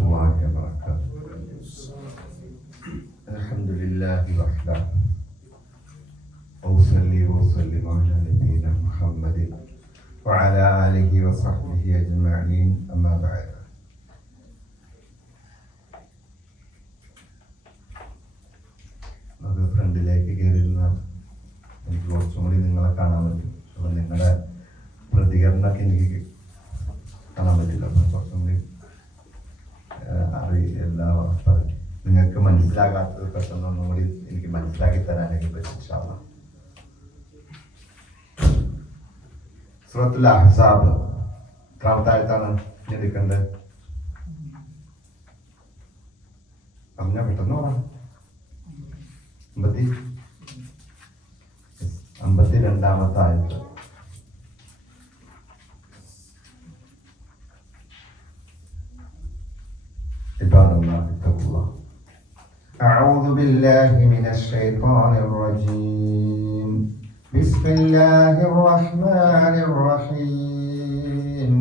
الله وبركاته. الحمد لله وحده وأصلي وأسلم على نبينا محمد وعلى آله وصحبه أجمعين أما بعد. അത് ഫ്രണ്ടിലേക്ക് കയറുന്ന എനിക്ക് കുറച്ചും കൂടി നിങ്ങളെ കാണാൻ പറ്റും. അപ്പോൾ നിങ്ങളുടെ പ്രതികരണമൊക്കെ എനിക്ക് കാണാൻ പറ്റില്ല. അപ്പം കുറച്ചും കൂടി നിങ്ങൾക്ക് മനസ്സിലാകാത്തത് പെട്ടെന്നൊന്നും കൂടി എനിക്ക് മനസ്സിലാക്കി തരാനൊക്കെ പറ്റും. ഇൻഷാ അല്ലാഹ്. സൂറത്തുൽ അഹ്സാബ് എത്രാമത്തെ ആയത്താണ് എടുക്കേണ്ടത്? പറഞ്ഞാൽ പെട്ടെന്ന് പറയാം. 52-ാമത്തെ ആയത്ത്. عباد الله اتقوا الله. أعوذ بالله من الشيطان الرجيم. بسم الله الرحمن الرحيم.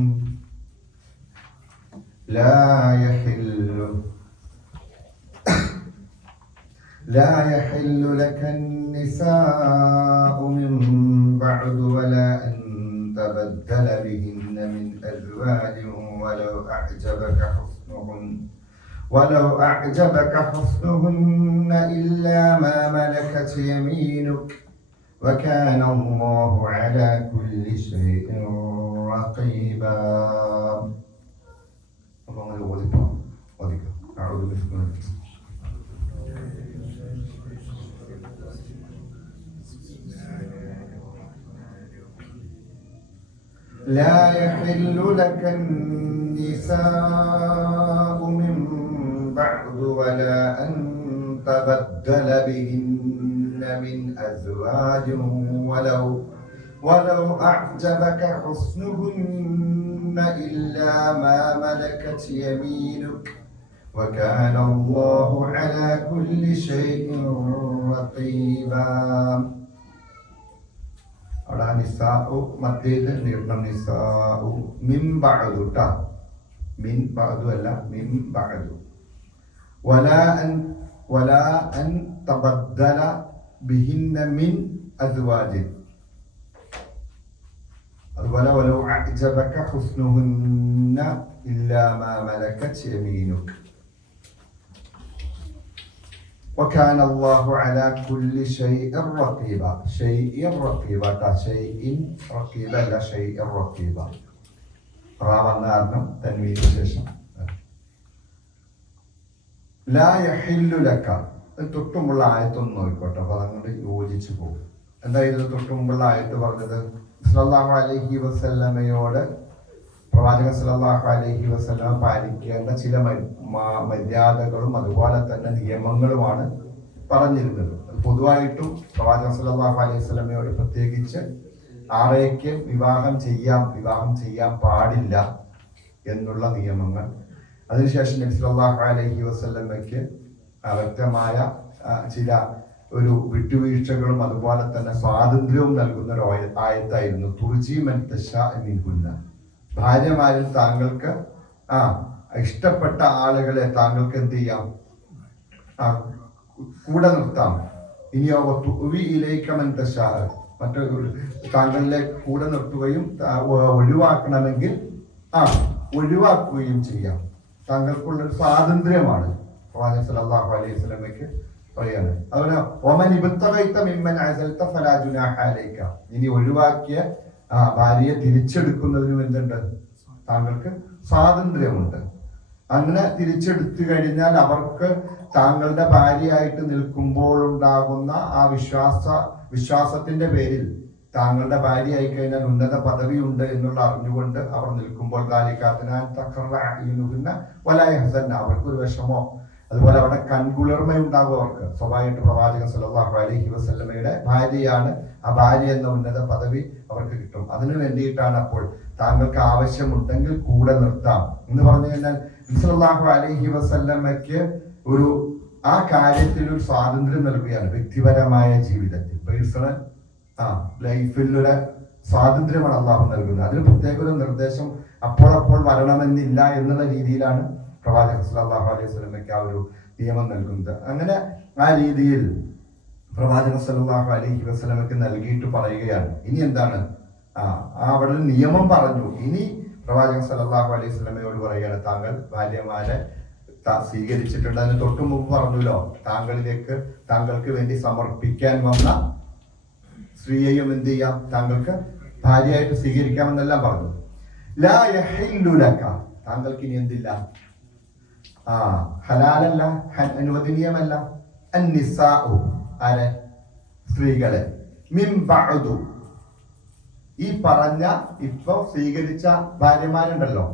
لا يحل لك النساء من بعد ولا أن تبدل بهن من أزواج ولو أعجبك حسنهن إلا ما ملكت يمينك وكان الله على كل شيء رقيبا. لا يحل لك النساء من بعد ولا أن تبدل بهن من أزواج ولو أعجبك حسنهن إلا ما ملكت يمينك وكان الله على كل شيء رقيبا. അവിടെ നിസാഉ മധ്യത്തിൽ നീട്ടണം. നിസാഉ മിൻ ബഅദു ട്ടാ. മിൻ ബഅദു അല്ല, മിൻ ബഅദു. വലാ അൻ തബദ്ദല ബിഹിന്ന മിൻ അസ്വാജിൻ. അതുപോലെ വലൗ അഅ്ജബക ഹുസ്നുഹുന്ന ഇല്ലാ മാ മലകത് യമീനുക وكان الله على كل شيء رقيبا. شيء رقيبا شيء رقيبا لا شيء رقيبا. റാവന്നാരണം തൻവീനു ശേഷം. ലാ യഹില്ലു ലക. തൊട്ടുമുള്ള ആയത്തൊന്ന് നോക്കിക്കോട്ടെ. അപ്പോൾ അതങ്ങോട്ട് യോജിച്ചു പോകും. എന്തായിരുന്നു തൊട്ടുമുമ്പുള്ള ആയത്ത് പറഞ്ഞത്? സല്ലല്ലാഹു അലൈഹി വസല്ലമയോട് പ്രവാചകൻ സല്ലല്ലാഹു അലൈഹി വസല്ലം പാലിക്കേണ്ട ചില മര്യാദകളും അതുപോലെ തന്നെ നിയമങ്ങളുമാണ് പറഞ്ഞിരുന്നത്. പൊതുവായിട്ടും പ്രവാചകൻ സല്ലല്ലാഹു അലൈഹി വസല്ലമയോട് പ്രത്യേകിച്ച് ആരെയൊക്കെ വിവാഹം ചെയ്യാൻ പാടില്ല എന്നുള്ള നിയമങ്ങൾ. അതിനുശേഷം നബി സല്ലല്ലാഹു അലൈഹി വസല്ലമയ്ക്ക് വ്യക്തമായ ചില ഒരു വിട്ടുവീഴ്ചകളും അതുപോലെ തന്നെ സ്വാതന്ത്ര്യവും നൽകുന്ന ഒരു ആയത്തായിരുന്നു തുർജി മൻ തശാ മിൻഹുന്ന. ഭാര്യമാരിൽ താങ്കൾക്ക് ഇഷ്ടപ്പെട്ട ആളുകളെ താങ്കൾക്ക് എന്ത് ചെയ്യാം? കൂടെ നിർത്താം. ഇനിയോ മറ്റു താങ്കളിലേക്ക് കൂടെ നിർത്തുകയും ഒഴിവാക്കണമെങ്കിൽ ഒഴിവാക്കുകയും ചെയ്യാം. താങ്കൾക്കുള്ളൊരു സ്വാതന്ത്ര്യമാണ് പ്രവാചകൻ സല്ലല്ലാഹു അലൈഹി വസല്ലമയ്ക്ക് പറയാണ്. അതുപോലെ ഒമൻ ഇബ്തഗൈത മിമ്മൻ അസൽത ഫലാ ജുനാഹ അലൈക. ഇനി ഒഴിവാക്കിയ ഭാര്യയെ തിരിച്ചെടുക്കുന്നതിനും എന്തുണ്ട്? താങ്കൾക്ക് സ്വാതന്ത്ര്യമുണ്ട്. അങ്ങനെ തിരിച്ചെടുത്തു കഴിഞ്ഞാൽ അവർക്ക് താങ്കളുടെ ഭാര്യയായിട്ട് നിൽക്കുമ്പോൾ ഉണ്ടാകുന്ന ആ വിശ്വാസത്തിന്റെ പേരിൽ താങ്കളുടെ ഭാര്യയായി കഴിഞ്ഞാൽ ഉന്നത പദവിയുണ്ട് എന്നുള്ള അറിഞ്ഞുകൊണ്ട് അവർ നിൽക്കുമ്പോൾ അവർക്കൊരു വിഷമോ അതുപോലെ അവിടെ കൺകുളിർമയുണ്ടാകും അവർക്ക്. സ്വാഭാവികമായിട്ട് പ്രവാചകൻ സല്ലല്ലാഹു അലൈഹി വസല്ലമയുടെ ഭാര്യയാണ്. ആ ഭാര്യ എന്ന ഉന്നത പദവി അവർക്ക് കിട്ടും. അതിനു വേണ്ടിയിട്ടാണ് അപ്പോൾ താങ്കൾക്ക് ആവശ്യമുണ്ടെങ്കിൽ കൂടെ നിർത്താം എന്ന് പറഞ്ഞു കഴിഞ്ഞാൽ സല്ലല്ലാഹു അലൈഹി വസല്ലമയ്ക്ക് ഒരു ആ കാര്യത്തിൽ ഒരു സ്വാതന്ത്ര്യം നൽകുകയാണ്. വ്യക്തിപരമായ ജീവിതത്തിൽ പേഴ്സണൽ ലൈഫിലൂടെ സ്വാതന്ത്ര്യമാണ് അള്ളാഹു നൽകുന്നത്. അതിന് പ്രത്യേക ഒരു നിർദ്ദേശം അപ്പോൾ വരണമെന്നില്ല എന്നുള്ള രീതിയിലാണ് പ്രവാചകൻ സല്ലല്ലാഹു അലൈഹി വസല്ലമയ്ക്ക് ആ ഒരു നിയമം നൽകുന്നത്. അങ്ങനെ ആ രീതിയിൽ പ്രവാചകൻ സല്ലല്ലാഹു അലൈഹി വസല്ലമയ്ക്ക് നൽകിയിട്ട് പറയുകയാണ്. ഇനി എന്താണ്? അവിടെ ഒരു നിയമം പറഞ്ഞു. ഇനി പ്രവാചകൻ സല്ലല്ലാഹു അലൈഹി വസല്ലമയോട് പറയുകയാണ്, താങ്കൾ ഭാര്യമാരെ സ്വീകരിച്ചിട്ടുണ്ട്. അതിന് തൊട്ടു മുമ്പ് പറഞ്ഞല്ലോ, താങ്കൾക്ക് വേണ്ടി സമർപ്പിക്കാൻ വന്ന സ്ത്രീയെയും എന്ത് ചെയ്യാം, താങ്കൾക്ക് ഭാര്യയായിട്ട് സ്വീകരിക്കാമെന്നെല്ലാം പറഞ്ഞു. ലാ യഹില്ലു ലക, താങ്കൾക്ക് ഇനി എന്തില്ല, ഹലാലല്ല, അനുവദനീയമല്ല, അന്നിസാഉ, ആരെ, സ്ത്രീകളെ, മിൻ ബഅദു, ഈ പറഞ്ഞ ഇപ്പൊ സ്വീകരിച്ച ഭാര്യമാരുണ്ടല്ലോ,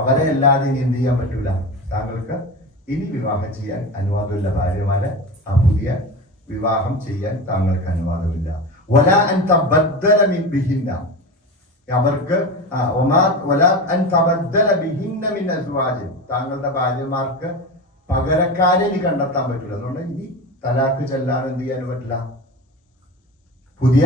അവരെ അല്ലാതെ ഇനി എന്ത് ചെയ്യാൻ പറ്റൂല, താങ്കൾക്ക് ഇനി വിവാഹം ചെയ്യാൻ അനുവാദമില്ല. ഭാര്യമാരെ ആ പുതിയ വിവാഹം ചെയ്യാൻ താങ്കൾക്ക് അനുവാദമില്ല. വലാ അൻ തബദ്ദല മിൻ ബിഹിന്ന, അവർക്ക് വലാ അൻ തബദ്ദല ബിഹിന്ന മിൻ അസ്വാജ്, താങ്കളുടെ ഭാര്യമാർക്ക് പകരക്കാരെ ഇനി കണ്ടെത്താൻ പറ്റില്ല. അതുകൊണ്ട് ഇനി തലാഖ് ചെല്ലാൻ എന്ത് ചെയ്യാൻ പറ്റില്ല, പുതിയ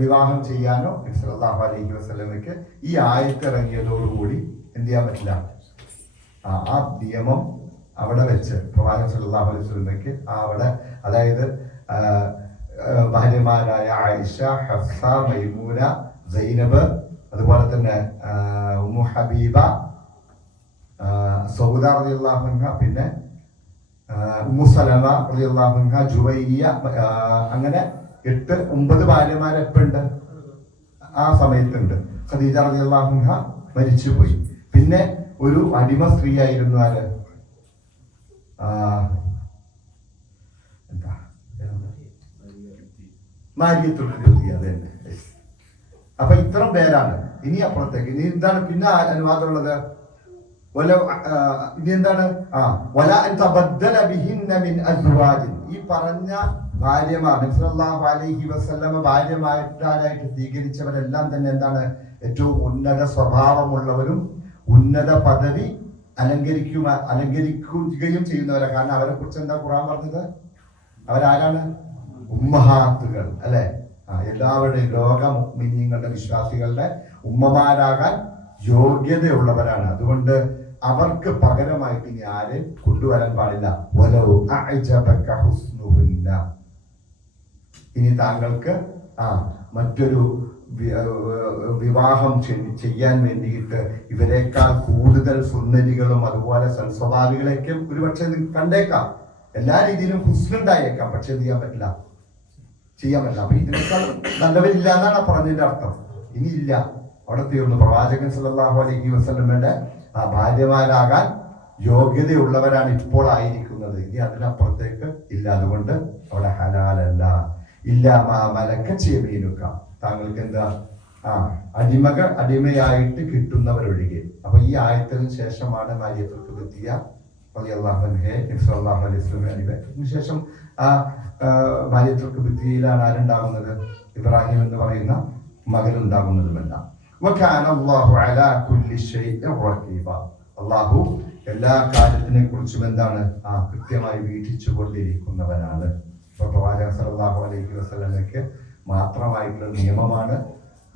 വിവാഹം ചെയ്യാനോ. സല്ലല്ലാഹു അലൈഹി വസല്ലമയ്ക്ക് ഈ ആയത്ത് ഇറങ്ങിയതോടുകൂടി എന്ത് ചെയ്യാൻ പറ്റില്ല, ആ നിയമം അവിടെ വെച്ച് പ്രവാചകൻ സല്ലല്ലാഹു അലൈഹി വസല്ലമയ്ക്ക് അവിടെ, അതായത് ഭാര്യമാരായ ആയിഷ, ഹഫ്സ, മൈമൂന, സൈനബ്, അതുപോലെ തന്നെ ഉമ്മു ഹബീബ, സൗദ റളിയല്ലാഹു അൻഹ, പിന്നെ ഉമ്മു സലമ റളിയല്ലാഹു അൻഹ, ജുവൈരിയ, അങ്ങനെ 8-9 ഭാര്യമാരെ എപ്പോഴുണ്ട്, ആ സമയത്തുണ്ട്. ഖദീജ റളിയല്ലാഹു അൻഹ മരിച്ചുപോയി. പിന്നെ ഒരു അടിമ സ്ത്രീ ആയിരുന്നു ആര്, മാരിയത്തുൽ ഖിബ്തിയ. അതന്നെ. അപ്പൊ ഇത്തരം പേരാണ്. ഇനി അപ്പുറത്തേക്ക് ഇനി എന്താണ് പിന്നെ അനുവാദമുള്ളത്? ഇനി എന്താണ്? വലാ അൻ തബദ്ദല ബിഹിന്ന മിൻ അസ്വാജിൻ, ഈ പറഞ്ഞ ഭാര്യമാർ നബി സല്ലല്ലാഹു അലൈഹി വസല്ലമ ഭാര്യമാരായിട്ട് സ്വീകരിച്ചവരെല്ലാം തന്നെ എന്താണ്? ഏറ്റവും ഉന്നത സ്വഭാവമുള്ളവരും ഉന്നത പദവി അലങ്കരിക്കുകയും ചെയ്യുന്നവരാണ്. കാരണം അവരെ കുറിച്ച് എന്താ ഖുർആൻ പറഞ്ഞത്? അവരാരാണ്? ഉമ്മഹാത്തുകൾ, അല്ലെ? എല്ലാവരുടെയും ലോക മുഅ്മിനീങ്ങളുടെ, വിശ്വാസികളുടെ ഉമ്മമാരാകാൻ യോഗ്യതയുള്ളവരാണ്. അതുകൊണ്ട് അവർക്ക് പകരമായിട്ട് ഇനി ആരെയും കൊണ്ടുവരാൻ പാടില്ല. വലൗ അഅജബക ഹുസ്നുഹുന്ന, ഇനി താങ്കൾക്ക് മറ്റൊരു വിവാഹം ചെയ്യാൻ വേണ്ടിയിട്ട് ഇവരെക്കാൾ കൂടുതൽ സുന്ദരികളും അതുപോലെ സൽസ്വഭാവികളൊക്കെ ഒരുപക്ഷെ കണ്ടേക്കാം. എല്ലാ രീതിയിലും ഹുസ്നുണ്ടായേക്കാം. പക്ഷെ എന്ത് ചെയ്യാൻ പറ്റില്ല, ചെയ്യാൻ പറ്റില്ല. അപ്പൊ ഇതിനേക്കാൾ നല്ലവരില്ല എന്നാണ് പറഞ്ഞതിന്റെ അർത്ഥം. ഇനി ഇല്ല, അവിടെ തീർന്നു. പ്രവാചകൻ സല്ലല്ലാഹു അലൈഹി വസല്ലമയുടെ ഭാര്യമാരാകാൻ യോഗ്യതയുള്ളവരാണ് ഇപ്പോൾ ആയിരിക്കുന്നത്. ഇനി അതിനപ്പുറത്തേക്ക് ഇല്ല. അതുകൊണ്ട് അവിടെ ഹലാലല്ല. ഇല്ല മലക്ക യമീനുക, താങ്കൾക്ക് എന്താ, അടിമയായിട്ട് കിട്ടുന്നവരൊഴികെ. അപ്പൊ ഈ ആയത്തിന് ശേഷമാണ് മാരിയത്തുൽ ഖിബ്തിയ റളിയല്ലാഹു അൻഹയെ നബി സല്ലല്ലാഹു അലൈഹി വസല്ലം അതിനുശേഷം മാരിയത്തുൽ ഖിബ്തിയയിലാണ് ആരുണ്ടാകുന്നത്? ഇബ്രാഹിം എന്ന് പറയുന്ന മകനുണ്ടാകുന്നതുമല്ല. വകാന അല്ലാഹു അലാ കുല്ലി ഷൈഇൻ റഖീബ, അല്ലാഹു എല്ലാ കാര്യത്തിനെ കുറിച്ചും എന്താണ്, കൃത്യമായി വീക്ഷിച്ചു കൊണ്ടിരിക്കുന്നവനാണ്. പ്രവാചകൻ സല്ലല്ലാഹു അലൈഹി വസല്ലമയ്ക്ക് മാത്രമായിട്ടുള്ള നിയമമാണ്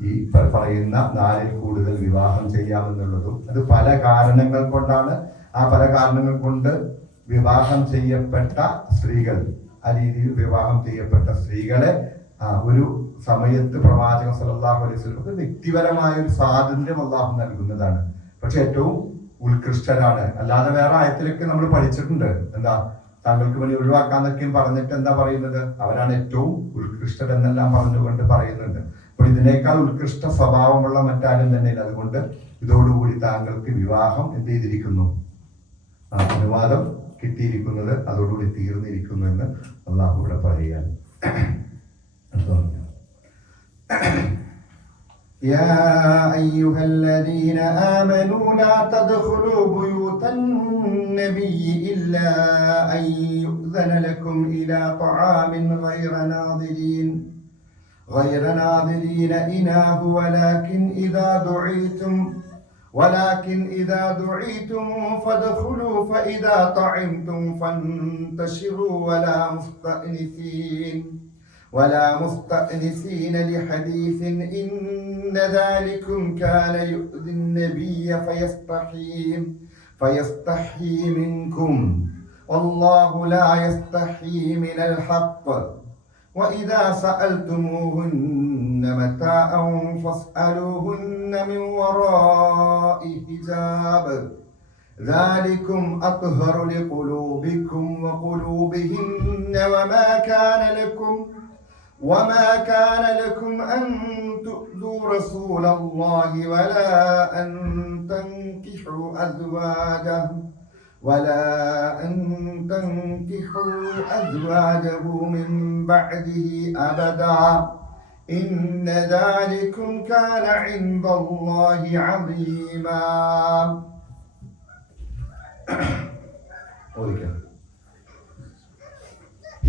ഈ പറയുന്ന 4-ൽ കൂടുതൽ വിവാഹം ചെയ്യാമെന്നുള്ളതും. അത് പല കാരണങ്ങൾ കൊണ്ടാണ്. ആ പല കാരണങ്ങൾ കൊണ്ട് വിവാഹം ചെയ്യപ്പെട്ട സ്ത്രീകൾ, ആ രീതിയിൽ വിവാഹം ചെയ്യപ്പെട്ട സ്ത്രീകളെ ഒരു സമയത്ത് പ്രവാചകൻ സല്ലല്ലാഹു അലൈഹി വസല്ലം വ്യക്തിപരമായ ഒരു സ്വാതന്ത്ര്യം അല്ലാഹു നൽകുന്നതാണ്. പക്ഷെ ഏറ്റവും ഉത്കൃഷ്ടരാണ്. അല്ലാതെ വേറെ ആയത്തിലൊക്കെ നമ്മൾ പഠിച്ചിട്ടുണ്ട്, എന്താ, താങ്കൾക്ക് വേണ്ടി ഒഴിവാക്കാന്നൊക്കെയും പറഞ്ഞിട്ട് എന്താ പറയുന്നത്, അവരാണ് ഏറ്റവും ഉത്കൃഷ്ടരെന്നെല്ലാം പറഞ്ഞുകൊണ്ട് പറയുന്നുണ്ട്. അപ്പോൾ ഇതിനേക്കാൾ ഉത്കൃഷ്ട സ്വഭാവമുള്ള മറ്റാരും തന്നെ ഇല്ല. അതുകൊണ്ട് ഇതോടുകൂടി താങ്കൾക്ക് വിവാഹം എന്ത് ചെയ്തിരിക്കുന്നു, അനുവാദം കിട്ടിയിരിക്കുന്നത് അതോടുകൂടി തീർന്നിരിക്കുന്നു എന്ന് അല്ലാഹു ഇവിടെ പറയുകയാണ്. يا أيها الذين آمنوا لا تدخلوا بيوت النبي إلا أن يؤذن لكم إلى طعام غير ناظرين إناه ولكن إذا دعيتم فادخلوا فإذا طعمتم فانتشروا ولا مستأنسين ولا مستأنسين لحديث إن ذلكم كان يؤذي النبي فيستحيي منكم والله لا يستحيي من الحق وإذا سألتموهن متاعا فاسألوهن من وراء حجاب ذلكم أطهر لقلوبكم وقلوبهن وما كان لكم أن تؤذوا رسول الله ولا أن تنكحوا أزواجه من بعده أبدا إن ذلكم كان عند الله عظيما.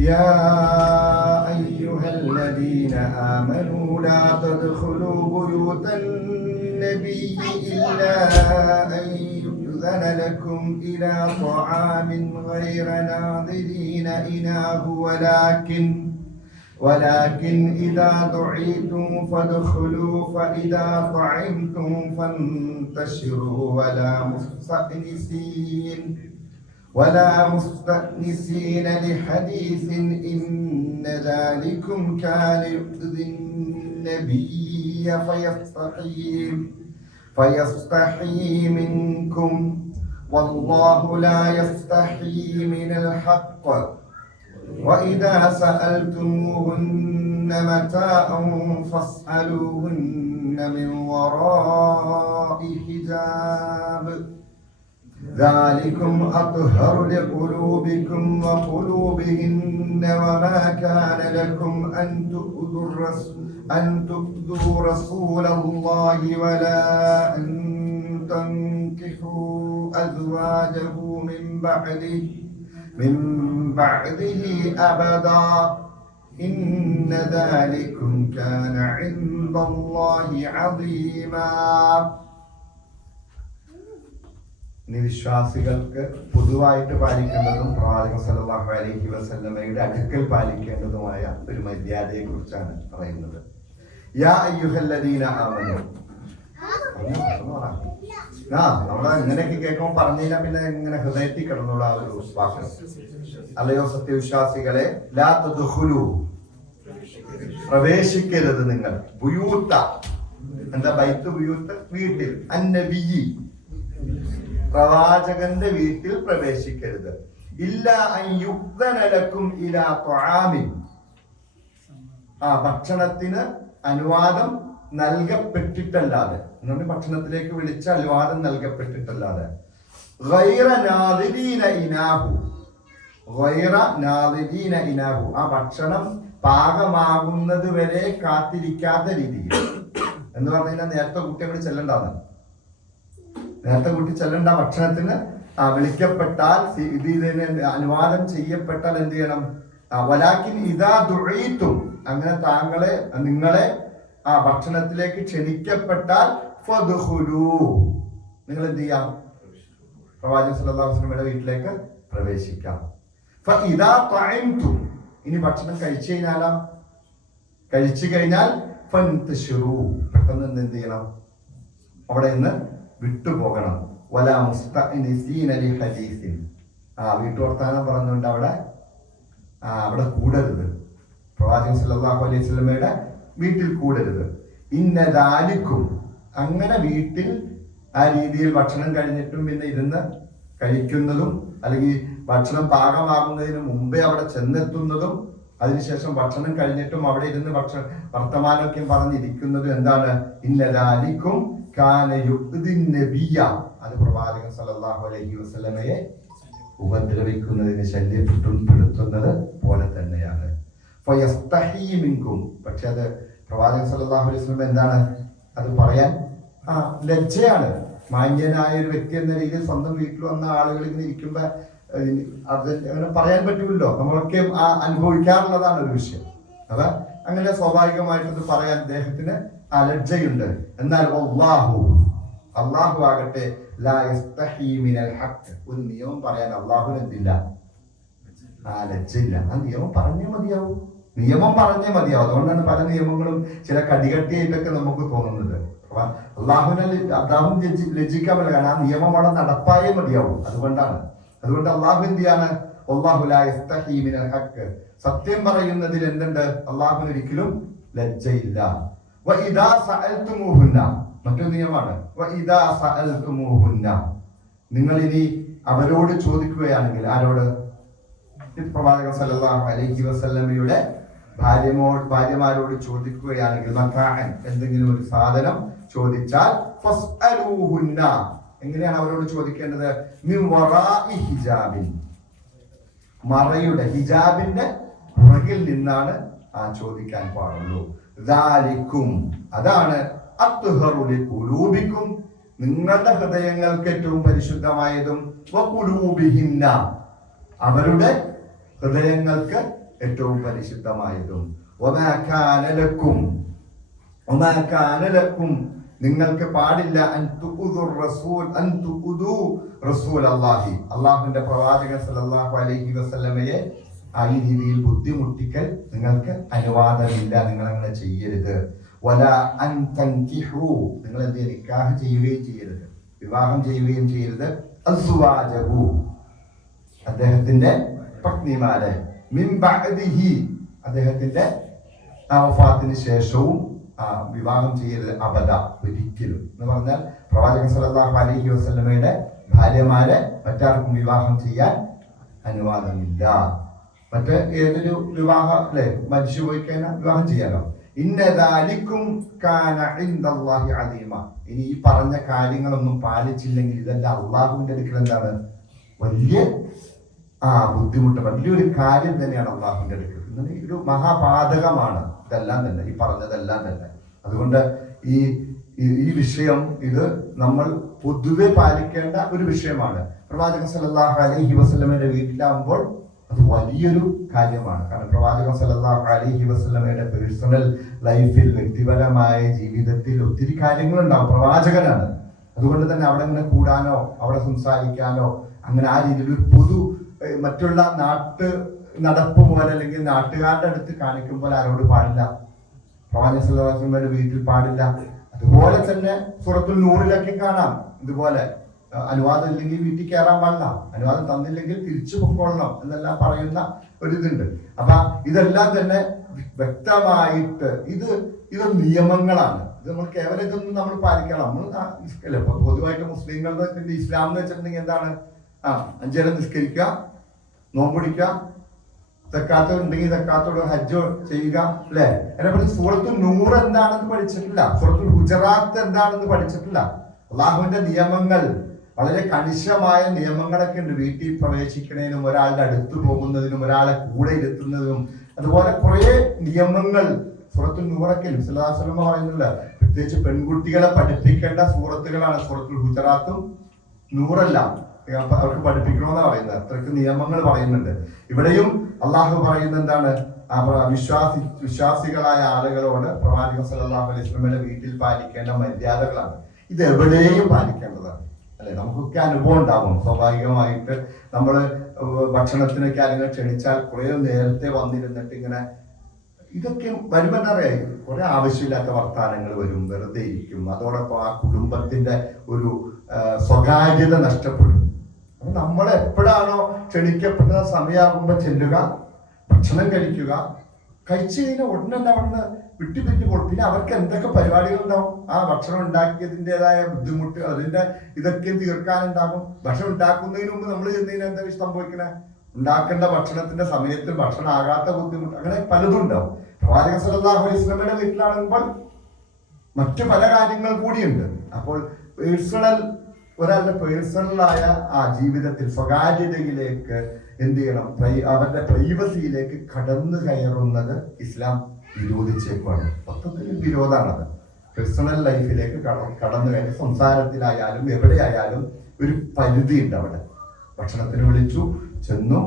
يا أيها الذين آمنوا لا تدخلوا بيوت النبي إلا أن يؤذن لكم إلى طعام غير ناظرين إناه ولكن إذا دعيتم فادخلوا فإذا طعمتم فانتشروا ولا مستأنسين لحديث إن ذلكم كان يؤذي النبي فيستحيي منكم والله لا يستحيي من الحق وإذا سألتموهن متاعا فاسألوهن من وراء حجاب ذلكم أطهر لقلوبكم وقلوبهن وما كان لكم أن تؤذوا رسول الله ولا أن تنكحوا أزواجه من بعده أبدا إن ذلكم كان عند الله عظيما. ഇനി വിശ്വാസികൾക്ക് പൊതുവായിട്ട് പാലിക്കേണ്ടതും പ്രവാചകൻ സല്ലല്ലാഹു അലൈഹി വസല്ലമയുടെ അടുക്കൽ പാലിക്കേണ്ടതുമായ ഒരു മര്യാദയെ കുറിച്ചാണ് പറയുന്നത്. യാ അയ്യുഹല്ലദീന ആമനൂ. നമ്മളെ ഇങ്ങനെയൊക്കെ കേൾക്കുമ്പോൾ പറഞ്ഞില്ല പിന്നെ ഇങ്ങനെ ഹൃദയത്തിൽ കിടന്നുള്ള ആ ഒരു വാക്ക്. അല്ലയോ സത്യവിശ്വാസികളെ, ലാ തദ്ഖുലൂ, പ്രവേശിക്കരുത് നിങ്ങൾ, ബുയൂത്ത, എന്താ ബൈത്ത് ബുയൂത്ത്, വീട്ടിൽ, അന്നബിയി, പ്രവാചകന്റെ വീട്ടിൽ പ്രവേശിക്കരുത്. ഇല്ല അൻ യുക്തന ലക്കും ഇലാ ത്വആമിൻ, ഭക്ഷണത്തിന് അനുവാദം നൽകപ്പെട്ടിട്ടല്ലാതെ, എന്നുകൊണ്ട് ഭക്ഷണത്തിലേക്ക് വിളിച്ച അനുവാദം നൽകപ്പെട്ടിട്ടല്ലാതെ. ഗൈറ നാദിരീന ഇനാഹു, ആ ഭക്ഷണം പാകമാകുന്നത് വരെ കാത്തിരിക്കാത്ത രീതിയിൽ. എന്ന് പറഞ്ഞു കഴിഞ്ഞാൽ നേരത്തെ കുട്ടികൾ ചെല്ലണ്ടാന്ന്, നേരത്തെ കൂട്ടി ചെല്ലേണ്ട ഭക്ഷണത്തിന് വിളിക്കപ്പെട്ടാൽ, ഇതിന് അനുവാദം ചെയ്യപ്പെട്ടാൽ എന്ത് ചെയ്യണം? വലാക്കിൻ ഇദാ ദുഈതും, അങ്ങനെ നിങ്ങളെ ആ ഭക്ഷണത്തിലേക്ക് ക്ഷണിക്കപ്പെട്ടാൽ ഫദ്ഖുലൂ, നിങ്ങൾ എന്ത് ചെയ്യാം? പ്രവാചകൻ സല്ലല്ലാഹു അലൈഹി വസല്ലമയുടെ വീട്ടിലേക്ക് പ്രവേശിക്കാം. ഫഇദാ തഅംതും, ഇനി ഭക്ഷണം കഴിച്ചു കഴിഞ്ഞാൽ ഫൻതശിറൂ, പെട്ടെന്ന് എന്ത് ചെയ്യണം? അവിടെ നിന്ന് വിട്ടുപോകണം. വലാ മുസ്തഅനിസീന ലിഹദീസിൻ, വീട്ടുവർത്താനം പറഞ്ഞുകൊണ്ട് അവിടെ കൂടരുത്. പ്രവാചകൻ സല്ലല്ലാഹു അലൈഹി വസല്ലമയുടെ വീട്ടിൽ കൂടരുത്. ഇന്ന ദാലിക്കും, അങ്ങനെ വീട്ടിൽ ആ രീതിയിൽ ഭക്ഷണം കഴിഞ്ഞിട്ടും പിന്നെ ഇരുന്ന് കഴിക്കുന്നതും, അല്ലെങ്കിൽ ഭക്ഷണം പാകമാകുന്നതിന് മുമ്പേ അവിടെ ചെന്നെത്തുന്നതും, അതിനുശേഷം ഭക്ഷണം കഴിഞ്ഞിട്ടും അവിടെ ഇരുന്ന് വർത്തമാനമൊക്കെ പറഞ്ഞിരിക്കുന്നതും എന്താണ്? ഇന്ന ദാലിക്കും കാന യുഅ്ദിൻ നബിയ, അത് പ്രവാചകൻ സല്ലല്ലാഹു അലൈഹി വസല്ലമയെ ഉപദ്രവിക്കുന്നതിന്, ശല്യപ്പെടുത്തുന്നത് പോലെ തന്നെയാണ്. ഫയസ്തഹീ മിൻകും, പക്ഷെ അത് പ്രവാചകൻ സല്ലല്ലാഹു അലൈഹി വസല്ലം എന്താണ് അത് പറയാൻ ലജ്ജയാണ്. മാന്യനായ ഒരു വ്യക്തി എന്ന രീതിയിൽ സ്വന്തം വീട്ടിൽ വന്ന ആളുകൾ ഇങ്ങനെ ഇരിക്കുമ്പോ അത് അങ്ങനെ പറയാൻ പറ്റൂല്ലോ. നമ്മളൊക്കെ അനുഭവിക്കാറുള്ളതാണ് ഒരു വിഷയം. അത് അങ്ങനെ സ്വാഭാവികമായിട്ടത് പറയാൻ അദ്ദേഹത്തിന് ലജ്ജയുണ്ട്. എന്നാൽ അള്ളാഹു ആകട്ടെ ലാ യസ്തഹീ മിനൽ ഹഖ്, ഒരു നിയമം പറയാൻ അള്ളാഹുവിന് എന്തില്ല? ലജ്ജയില്ല. ആ നിയമം പറഞ്ഞേ മതിയാവും. നിയമം പറഞ്ഞേ മതിയാവും. അതുകൊണ്ടാണ് പല നിയമങ്ങളും ചില കടികട്ടിയായിട്ടൊക്കെ നമുക്ക് തോന്നുന്നത്. അള്ളാഹുവിനെ ലജ്ജിക്കാൻ പറ്റില്ല, കാരണം ആ നിയമം അവിടെ നടപ്പായേ മതിയാവും. അതുകൊണ്ട് അള്ളാഹു എന്ത് ചെയ്യാണ്? സത്യം പറയുന്നതിൽ എന്തുണ്ട്? അള്ളാഹുവിന് ഒരിക്കലും ലജ്ജയില്ല. മറ്റൊരു നിയമമാണ്, നിങ്ങൾ ഇനി അവരോട് ചോദിക്കുകയാണെങ്കിൽ. ആരോട്? പ്രവാചകൻ സല്ലല്ലാഹു അലൈഹി വസല്ലമയുടെ ഭാര്യമാരോട് ചോദിക്കുകയാണെങ്കിൽ, എന്തെങ്കിലും ഒരു സാധനം ചോദിച്ചാൽ എങ്ങനെയാണ് അവരോട് ചോദിക്കേണ്ടത്? മറയുടെ ഹിജാബിന്റെ പുറകിൽ നിന്നാണ് ചോദിക്കാൻ പാടുള്ളൂ. അതാണ് നിങ്ങളുടെ ഹൃദയങ്ങൾക്ക് ഏറ്റവും പരിശുദ്ധമായതും അവരുടെ ഹൃദയങ്ങൾക്ക് ഏറ്റവും പരിശുദ്ധമായതും. നിങ്ങൾക്ക് പാടില്ല അള്ളാഹുവിന്റെ പ്രവാചകൻ സല്ലല്ലാഹു അലൈഹി വസല്ലമയെ ഈ രീതിയിൽ ബുദ്ധിമുട്ടിക്കൽ നിങ്ങൾക്ക് അനുവാദമില്ല. നിങ്ങൾ അങ്ങനെ ചെയ്യരുത്. നിങ്ങൾ എന്ത് നിക്കാഹ് ചെയ്യുകയും ചെയ്യരുത്, വിവാഹം ചെയ്യുകയും ചെയ്യരുത്. അദ്ദേഹത്തിന്റെ പത്നിമാരെ അദ്ദേഹത്തിന്റെ വഫാത്തിന് ശേഷവും വിവാഹം ചെയ്യരുത്. ഒരിക്കലും എന്ന് പറഞ്ഞാൽ പ്രവാചകൻ സല്ലല്ലാഹു അലൈഹി വസല്ലമയുടെ ഭാര്യമാരെ മറ്റാർക്കും വിവാഹം ചെയ്യാൻ അനുവാദമില്ല. മറ്റേ ഏതൊരു വിവാഹം അല്ലെ, മരിച്ചു പോയി കഴിഞ്ഞാൽ വിവാഹം ചെയ്യാലോ. ഇനി ഈ പറഞ്ഞ കാര്യങ്ങളൊന്നും പാലിച്ചില്ലെങ്കിൽ ഇതെല്ലാം അള്ളാഹുവിന്റെ അടുക്കൽ എന്താണ്? വലിയ ബുദ്ധിമുട്ട്, വലിയൊരു കാര്യം തന്നെയാണ് അള്ളാഹുവിന്റെ അടുക്കൽ. ഒരു മഹാപാതകമാണ് ഇതെല്ലാം തന്നെ, ഈ പറഞ്ഞതെല്ലാം തന്നെ. അതുകൊണ്ട് ഈ വിഷയം ഇത് നമ്മൾ പൊതുവെ പാലിക്കേണ്ട ഒരു വിഷയമാണ്. പ്രവാചകൻ സല്ലല്ലാഹു അലൈഹി വസല്ലമയുടെ വീട്ടിലാകുമ്പോൾ അത് വലിയൊരു കാര്യമാണ്. കാരണം പ്രവാചകൻ സല്ലല്ലാഹു അലൈഹി വസല്ലമയുടെ പേഴ്സണൽ ലൈഫിൽ, വ്യക്തിപരമായ ജീവിതത്തിൽ ഒത്തിരി കാര്യങ്ങളുണ്ടാവും. പ്രവാചകനാണ്. അതുകൊണ്ട് തന്നെ അവിടെ ഇങ്ങനെ കൂടാനോ അവിടെ സംസാരിക്കാനോ അങ്ങനെ ആ രീതിയിൽ ഒരു പൊതു മറ്റുള്ള നടപ്പ് പോലെ അല്ലെങ്കിൽ നാട്ടുകാരുടെ അടുത്ത് കാണിക്കുമ്പോൾ ആരോട് പാടില്ല? പ്രവാചകൻ സല്ലല്ലാഹു അലൈഹി വസല്ലമയുടെ വീട്ടിൽ പാടില്ല. അതുപോലെ തന്നെ സൂറത്തുൽ നൂറിലൊക്കെ കാണാം ഇതുപോലെ അനുവാദം ഇല്ലെങ്കിൽ വീട്ടിൽ കയറാൻ പാടില്ല, അനുവാദം തന്നില്ലെങ്കിൽ തിരിച്ചു പൊക്കോളണം എന്നെല്ലാം പറയുന്ന ഒരിതുണ്ട്. അപ്പൊ ഇതെല്ലാം തന്നെ വ്യക്തമായിട്ട് ഇത് നിയമങ്ങളാണ്. ഇത് നമ്മൾ കേവലം ഇതൊന്നും നമ്മൾ പാലിക്കണം. നമ്മൾ പൊതുവായിട്ട് മുസ്ലിങ്ങളുടെ ഇസ്ലാം എന്ന് വെച്ചിട്ടുണ്ടെങ്കിൽ എന്താണ്? 5 നേരം നിസ്കരിക്കുക, നോമ്പൊടിക്കുക, സക്കാത്ത് ഉണ്ടെങ്കിൽ സക്കാത്തോട് ഹജ്ജ് ചെയ്യുക, അല്ലെ? എന്നെ സൂറത്തുൽ നൂർ എന്താണെന്ന് പഠിച്ചിട്ടില്ല, സൂറത്തുൽ ഹുജറാത്ത് എന്താണെന്ന് പഠിച്ചിട്ടില്ല. അള്ളാഹുവിന്റെ നിയമങ്ങൾ, വളരെ കണിശമായ നിയമങ്ങളൊക്കെ ഉണ്ട്. വീട്ടിൽ പ്രവേശിക്കുന്നതിനും ഒരാളുടെ അടുത്ത് പോകുന്നതിനും ഒരാളെ കൂടെ ഇരുത്തുന്നതിനും അതുപോലെ കുറെ നിയമങ്ങൾ സൂറത്തുൽ നൂറൊക്കെ സല്ലല്ലാഹു അലൈഹി വസല്ലം പറയുന്നില്ല. പ്രത്യേകിച്ച് പെൺകുട്ടികളെ പഠിപ്പിക്കേണ്ട സൂറത്തുകളാണ് സൂറത്തുൽ ഹുജറാത്തും നൂറല്ല. അവർക്ക് പഠിപ്പിക്കണമെന്നാണ് പറയുന്നത്. അത്രയ്ക്ക് നിയമങ്ങൾ പറയുന്നുണ്ട്. ഇവിടെയും അള്ളാഹു പറയുന്നത് എന്താണ്? വിശ്വാസികളായ ആളുകളോട് പ്രവാചകൻ സല്ലല്ലാഹു അലൈഹി വസല്ലമയുടെ വീട്ടിൽ പാലിക്കേണ്ട മര്യാദകളാണ്. ഇത് എവിടെയും പാലിക്കേണ്ടതാണ്, അല്ലെ? നമുക്കൊക്കെ അനുഭവം ഉണ്ടാവും. സ്വാഭാവികമായിട്ട് നമ്മൾ ഭക്ഷണത്തിനൊക്കെ ആരെങ്കിലും ക്ഷണിച്ചാൽ കുറെ നേരത്തെ വന്നിരുന്നിട്ട് ഇങ്ങനെ ഇതൊക്കെ വരുമെന്നറിയാം. കുറെ ആവശ്യമില്ലാത്ത വർത്താനങ്ങൾ വരും, വെറുതെ ഇരിക്കും. അതോടൊപ്പം ആ കുടുംബത്തിന്റെ ഒരു സ്വകാര്യത നഷ്ടപ്പെടും. അപ്പൊ നമ്മൾ എപ്പോഴാണോ ക്ഷണിക്കപ്പെടുന്ന സമയമാകുമ്പോ ചെല്ലുക, ഭക്ഷണം കഴിക്കുക, കഴിച്ചു കഴിഞ്ഞാൽ ഉടനെ അവിടുന്ന് വിട്ടുപിരിഞ്ഞു പോകും. പിന്നെ അവർക്ക് എന്തൊക്കെ പരിപാടികൾ ഉണ്ടാവും? ആ ഭക്ഷണം ഉണ്ടാക്കിയതിൻ്റെതായ ബുദ്ധിമുട്ട്, അതിന്റെ ഇതൊക്കെ തീർക്കാനുണ്ടാകും. ഭക്ഷണം ഉണ്ടാക്കുന്നതിന് മുമ്പ് നമ്മൾ ചെന്നതിന് എന്താ സംഭവിക്കണേ? ഉണ്ടാക്കേണ്ട ഭക്ഷണത്തിന്റെ സമയത്ത് ഭക്ഷണം ആകാത്ത ബുദ്ധിമുട്ട്, അങ്ങനെ പലതും ഉണ്ടാവും. പ്രവാചകൻ സല്ലല്ലാഹു അലൈഹി വസല്ലമയുടെ വീട്ടിലാണെങ്കിൽ മറ്റു പല കാര്യങ്ങൾ കൂടിയുണ്ട്. അപ്പോൾ ഒരാളുടെ പേഴ്സണലായ ആ ജീവിതത്തിൽ സ്വകാര്യതയിലേക്ക് എന്ത് ചെയ്യണം? അവരുടെ പ്രൈവസിയിലേക്ക് കടന്നു കയറുന്നത് ഇസ്ലാം വിരോധിച്ചേക്കുവാണ്. മൊത്തത്തിൽ വിരോധമാണത്. പേഴ്സണൽ ലൈഫിലേക്ക് കടന്നു കയറി സംസാരത്തിലായാലും എവിടെയായാലും ഒരു പരിധി ഉണ്ട്. അവിടെ ഭക്ഷണത്തിന് വിളിച്ചു, ചെന്നു,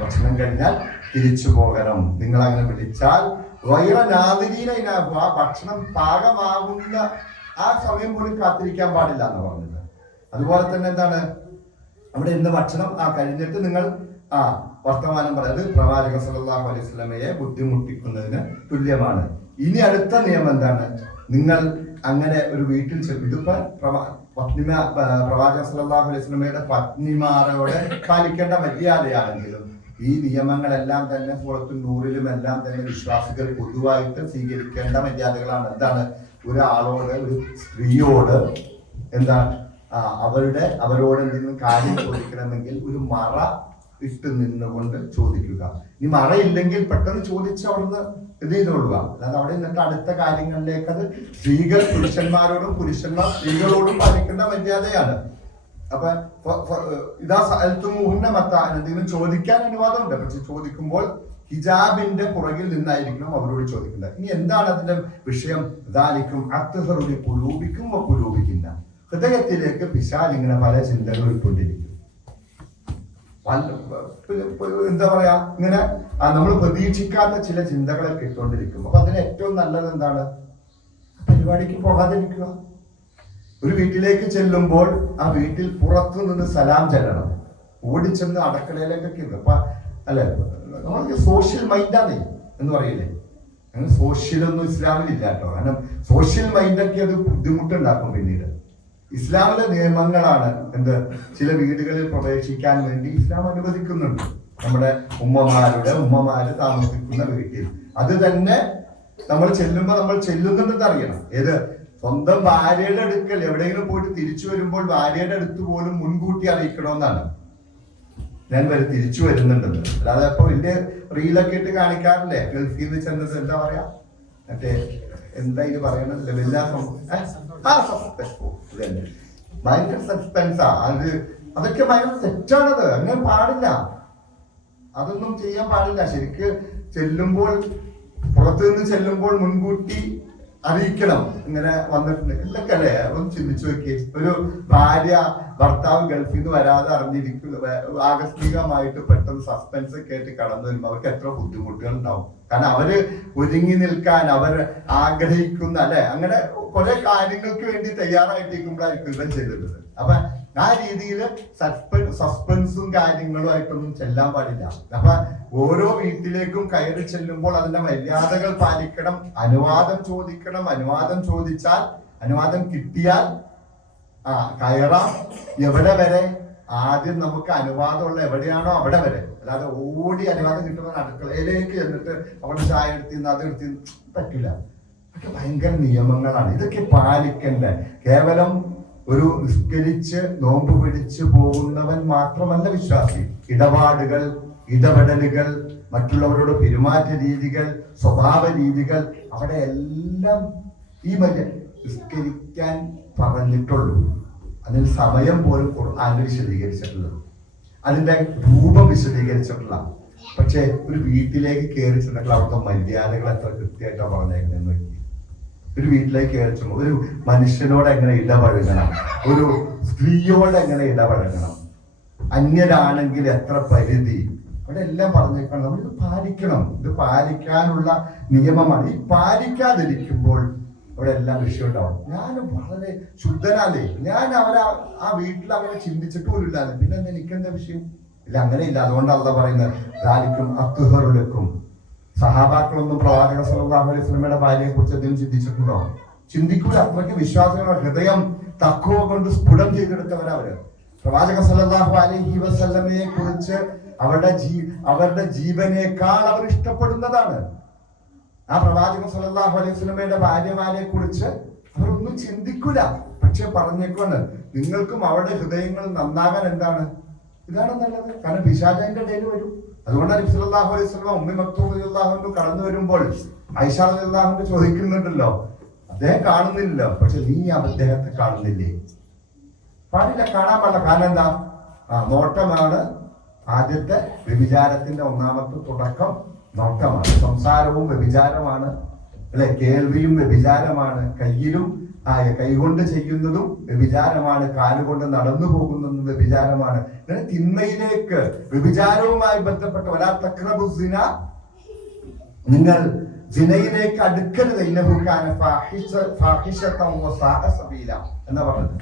ഭക്ഷണം കഴിഞ്ഞാൽ തിരിച്ചു പോകണം. നിങ്ങൾ അങ്ങനെ വിളിച്ചാൽ വൈറനാതിരീനാകും. ആ ഭക്ഷണം പാകമാകുന്ന ആ സമയം പോലും കാത്തിരിക്കാൻ പാടില്ല എന്ന് പറഞ്ഞത്. അതുപോലെ തന്നെ എന്താണ്? അവിടെ ഇന്ന് ഭക്ഷണം കഴിഞ്ഞിട്ട് നിങ്ങൾ വർത്തമാനം പറയുന്നത് പ്രവാചകൻ സല്ലല്ലാഹു അലൈഹി വസല്ലമയെ ബുദ്ധിമുട്ടിക്കുന്നതിന് തുല്യമാണ്. ഇനി അടുത്ത നിയമം എന്താണ്? നിങ്ങൾ അങ്ങനെ ഒരു വീട്ടിൽ ഇതിപ്പോ പ്രവാചകൻ സല്ലല്ലാഹു അലൈഹി വസല്ലമയുടെ പത്നിമാരോട് പാലിക്കേണ്ട മര്യാദയാണെങ്കിലും ഈ നിയമങ്ങളെല്ലാം തന്നെ സൂറത്തുൻ നൂറിലും എല്ലാം തന്നെ വിശ്വാസികൾ പൊതുവായിട്ട് സ്വീകരിക്കേണ്ട മര്യാദകളാണ്. എന്താണ്? ഒരാളോട്, ഒരു സ്ത്രീയോട് എന്താ അവരോട് എന്തെങ്കിലും കാര്യം ചോദിക്കണമെങ്കിൽ ഒരു മറ ഇട്ട് നിന്നുകൊണ്ട് ചോദിക്കുക. ഈ മറയില്ലെങ്കിൽ പെട്ടെന്ന് ചോദിച്ച് അവിടുന്ന് ഇത് ചെയ്തോളുക. അല്ലാതെ അവിടെ നിന്നിട്ട് അടുത്ത കാര്യങ്ങളിലേക്ക് അത് സ്ത്രീകൾ പുരുഷന്മാരോടും പുരുഷന്മാർ സ്ത്രീകളോടും പാലിക്കേണ്ട മര്യാദയാണ്. അപ്പൊ ഇതാ സ്ഥലത്തുമുന്ന മത്താൻ എന്തെങ്കിലും ചോദിക്കാൻ അനുവാദമുണ്ട്. പക്ഷെ ചോദിക്കുമ്പോൾ ഹിജാബിന്റെ പുറകിൽ നിന്നായിരിക്കണം അവരോട് ചോദിക്കേണ്ടത്. ഇനി എന്താണ് അതിന്റെ വിഷയം? ദാലിക്കും അത്ഹറുലി ഖുലൂബിക്കും വഖുലൂബിഹിന്ന. ഹൃദയത്തിലേക്ക് പിശാച് ഇങ്ങനെ പല ചിന്തകൾ ഇട്ടുകൊണ്ടിരിക്കും. എന്താ പറയാ, ഇങ്ങനെ നമ്മൾ പ്രതീക്ഷിക്കാത്ത ചില ചിന്തകളൊക്കെ ഇട്ടുകൊണ്ടിരിക്കും. അപ്പൊ അതിന് ഏറ്റവും നല്ലത് എന്താണ്? പരിപാടിക്ക് പോകാതിരിക്കുക. ഒരു വീട്ടിലേക്ക് ചെല്ലുമ്പോൾ ആ വീട്ടിൽ പുറത്തു നിന്ന് സലാം ചെല്ലണം. ഓടിച്ചെന്ന് അടുക്കളയിലേക്കൊക്കെ അപ്പൊ അല്ലെ, നമ്മൾക്ക് സോഷ്യൽ മൈൻഡാണ് എന്ന് പറയില്ലേ. അങ്ങനെ സോഷ്യലൊന്നും ഇസ്ലാമിലില്ല കേട്ടോ. കാരണം സോഷ്യൽ മൈൻഡൊക്കെ അത് ബുദ്ധിമുട്ടുണ്ടാക്കും പിന്നീട്. ഇസ്ലാമിലെ നിയമങ്ങളാണ് എന്ത്, ചില വീടുകളിൽ പ്രവേശിക്കാൻ വേണ്ടി ഇസ്ലാം അനുവദിക്കുന്നുണ്ട്. നമ്മുടെ ഉമ്മമാര് താമസിക്കുന്ന വീട്ടിൽ അത് തന്നെ നമ്മൾ ചെല്ലുമ്പോൾ നമ്മൾ ചെല്ലുന്നുണ്ടെന്ന് അറിയണം. ഏത് സ്വന്തം ഭാര്യയുടെ അടുക്കൽ എവിടെയെങ്കിലും പോയിട്ട് തിരിച്ചു വരുമ്പോൾ ഭാര്യയുടെ അടുത്ത് പോലും മുൻകൂട്ടി അറിയിക്കണമെന്നാണ്. ഞാൻ തിരിച്ചു വരുന്നുണ്ടെന്ന്. അല്ലാതെ ഇപ്പൊ വലിയ റീലൊക്കെ ഇട്ട് കാണിക്കാറില്ലേ, ഗൾഫിൽ നിന്ന് ചെന്നത് എന്താ പറയാ, മറ്റേ എന്താ ഇത് പറയണതില്ല, ഭയങ്കര സസ്പെൻസാ. അതൊക്കെ ഭയങ്കര തെറ്റാണത്. അങ്ങനെ പാടില്ല, അതൊന്നും ചെയ്യാൻ പാടില്ല. ശരിക്ക് ചെല്ലുമ്പോൾ, പുറത്തു നിന്ന് ചെല്ലുമ്പോൾ മുൻകൂട്ടി അറിയിക്കണം ഇങ്ങനെ വന്നിട്ടുണ്ട്. ഇതൊക്കെ അല്ലേ, അതൊന്നും ചിന്തിച്ചു നോക്കി. ഒരു ഭാര്യ ഭർത്താവ് ഗൾഫിൽ നിന്ന് വരാതെ അറിഞ്ഞിരിക്കുക, ആകസ്മികമായിട്ട് പെട്ടെന്ന് സസ്പെൻസ് ഒക്കെ ആയിട്ട് കടന്നു വരുമ്പോൾ അവർക്ക് എത്ര ബുദ്ധിമുട്ടുകൾ ഉണ്ടാവും. കാരണം അവര് ഒരുങ്ങി നിൽക്കാൻ അവർ ആഗ്രഹിക്കുന്ന അല്ലെ, അങ്ങനെ കുറെ കാര്യങ്ങൾക്ക് വേണ്ടി തയ്യാറായിട്ടിരിക്കുമ്പോഴായിരിക്കും ഇവൻ ചെല്ലുന്നത്. അപ്പൊ ആ രീതിയിൽ സസ്പെൻസും കാര്യങ്ങളുമായിട്ടൊന്നും ചെല്ലാൻ പാടില്ല. അപ്പൊ ഓരോ വീട്ടിലേക്കും കയറി ചെല്ലുമ്പോൾ അതിന്റെ മര്യാദകൾ പാലിക്കണം. അനുവാദം ചോദിക്കണം. അനുവാദം ചോദിച്ചാൽ, അനുവാദം കിട്ടിയാൽ കയറാം. എവിടെ വരെ? ആദ്യം നമുക്ക് അനുവാദമുള്ള എവിടെയാണോ അവിടെ വരെ. അല്ലാതെ ഓടി അനുവാദം കിട്ടുന്ന അടുക്കളയിലേക്ക് ചെന്നിട്ട് അവിടെ ചായ എടുത്തിന്ന് അത് എടുത്തിന്ന് പറ്റില്ല. അതൊക്കെ ഭയങ്കര നിയമങ്ങളാണ്. ഇതൊക്കെ പാലിക്കണ്ടേ. കേവലം ഒരു നിസ്കരിച്ച് നോമ്പ് പിടിച്ച് പോകുന്നവൻ മാത്രമല്ല വിശ്വാസി. ഇടപാടുകൾ, ഇടപെടലുകൾ, മറ്റുള്ളവരോട് പെരുമാറ്റ രീതികൾ, സ്വഭാവ രീതികൾ, അവിടെ എല്ലാം ഈ നിസ്കരിക്കാൻ പറഞ്ഞിട്ടുള്ളൂ. അതിന് സമയം പോലും ഖുർആനിൽ വിശദീകരിച്ചിട്ടുള്ളത്, അതിന്റെ രൂപം വിശദീകരിച്ചിട്ടുള്ള. പക്ഷെ ഒരു വീട്ടിലേക്ക് കയറി ചെന്നിട്ടുള്ള അവിടുത്തെ മര്യാദകൾ എത്ര കൃത്യമായിട്ടാണ് പറഞ്ഞേക്കുന്നത്. ഒരു വീട്ടിലേക്ക് കയറി ചെല്ലുമ്പോൾ ഒരു മനുഷ്യനോട് എങ്ങനെ ഇടപഴകണം, ഒരു സ്ത്രീയോട് എങ്ങനെ ഇടപഴകണം, അന്യരാണെങ്കിൽ എത്ര പരിധി, അവിടെ എല്ലാം പറഞ്ഞേക്കണം. നമ്മൾ ഇത് പാലിക്കണം. ഇത് പാലിക്കാനുള്ള നിയമമാണ്. ഈ പാലിക്കാതിരിക്കുമ്പോൾ അവിടെ എല്ലാം വിഷയം ഉണ്ടാവും. ഞാൻ വളരെ ശുദ്ധനാലേ, ഞാൻ ആ വീട്ടിൽ അങ്ങനെ ചിന്തിച്ചിട്ട് പോലും ഇല്ലാതെ, പിന്നെ എനിക്കെന്താ വിഷയം ഇല്ല, അങ്ങനെയില്ല. അതുകൊണ്ട് അള്ളാഹ് പറയുന്നത് ദാലിക്കും അത്ഹറുലക്കും. സഹാബാക്കളൊന്നും പ്രവാചകൻ സല്ലല്ലാഹു അലൈഹി വസല്ലമയുടെ ഭാര്യയെ കുറിച്ച് എന്തെങ്കിലും ചിന്തിച്ചിട്ടുണ്ടോ? ചിന്തിക്കൂല. അത്രയ്ക്ക് വിശ്വാസികളുടെ ഹൃദയം തഖ്വ കൊണ്ട് സ്ഫുടം ചെയ്തെടുത്തവരവര്. പ്രവാചകൻ സല്ലല്ലാഹു അലൈഹി വസല്ലമയെ കുറിച്ച് അവരുടെ ജീവനേക്കാൾ അവർ ഇഷ്ടപ്പെടുന്നതാണ്. ആ പ്രവാചകൻ സല്ലല്ലാഹു അലൈഹി വസല്ലമയുടെ ഭാര്യമാരെ കുറിച്ച് അവരൊന്നും ചിന്തിക്കൂല. പക്ഷെ പറഞ്ഞേക്കാണ്, നിങ്ങൾക്കും അവരുടെ ഹൃദയങ്ങൾ നന്നാകാൻ എന്താണ്, ഇതാണ് നല്ലത്. കാരണം പിശാചിന്റെ ഇടയിൽ വരും. അതുകൊണ്ടാണ് നബി സല്ലല്ലാഹു അലൈഹി വസല്ലം ഉമ്മി മക്തൂം റളിയല്ലാഹു അൻഹു കടന്നു വരുമ്പോൾ ആയിഷ റളിയല്ലാഹു അൻഹ ചോദിക്കുന്നുണ്ടല്ലോ, അദ്ദേഹം കാണുന്നില്ലല്ലോ, പക്ഷെ നീ അദ്ദേഹത്തെ കാണുന്നില്ലേ? പാടില്ല, കാണാൻ പാടില്ല. കാരണം എന്താ? നോട്ടമാണ് ആദ്യത്തെ വ്യഭിചാരത്തിന്റെ ഒന്നാമത്തെ തുടക്കം. നോട്ടമാണ്. സംസാരവും വ്യഭിചാരമാണ് അല്ലെ, കേൾവിയും വ്യഭിചാരമാണ്, കൈകൊണ്ട് ചെയ്യുന്നതും വ്യഭിചാരമാണ്, കാലുകൊണ്ട് നടന്നു പോകുന്നതും വ്യഭിചാരമാണ്. അങ്ങനെ തിന്മയിലേക്ക്, വ്യഭിചാരവുമായി ബന്ധപ്പെട്ട വലാ തഖ്റബു സിന, നിങ്ങൾ സിനയിലേക്ക് അടുക്കരുത്, ഇന്നഹു കാന ഫാഹിശതൻ വസാഅ സബീല എന്ന് പറഞ്ഞത്.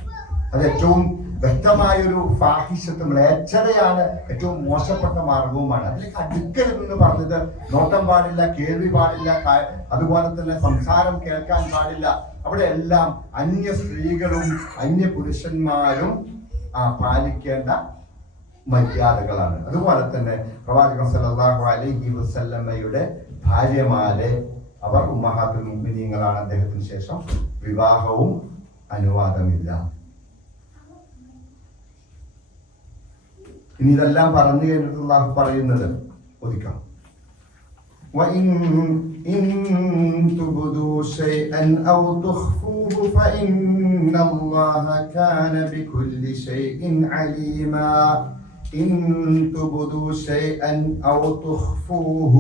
അത് ഏറ്റവും വ്യക്തമായൊരു ഫാഹിഷത്ത് മ്ലേച്ഛതയാണ് ഏറ്റവും മോശപ്പെട്ട മാർഗവുമാണ്. അതിലേക്ക് അടുക്കരുത് എന്ന് പറഞ്ഞത് നോട്ടം പാടില്ല, കേൾവി പാടില്ല, അതുപോലെ തന്നെ സംസാരം കേൾക്കാൻ പാടില്ല. അവിടെ എല്ലാം അന്യ സ്ത്രീകളും അന്യ പുരുഷന്മാരും പാലിക്കേണ്ട മര്യാദകളാണ്. അതുപോലെ തന്നെ പ്രവാചകൻ സല്ലല്ലാഹു അലൈഹി വസല്ലമയുടെ ഭാര്യമാരെ അവർ ഉമ്മഹാത്തുൽ മുഅ്മിനീങ്ങളാണ്. അദ്ദേഹത്തിന് ശേഷം വിവാഹവും അനുവാദമില്ല. ഇനി ഇതെല്ലാം പറഞ്ഞു കഴിഞ്ഞിട്ട് അല്ലാഹു പറയുന്നത് ഒതുക്കാം. إن تبدوا شيئا أو تخفوه فإن الله كان بكل شيء عليما إن تبدوا شيئا أو تخفوه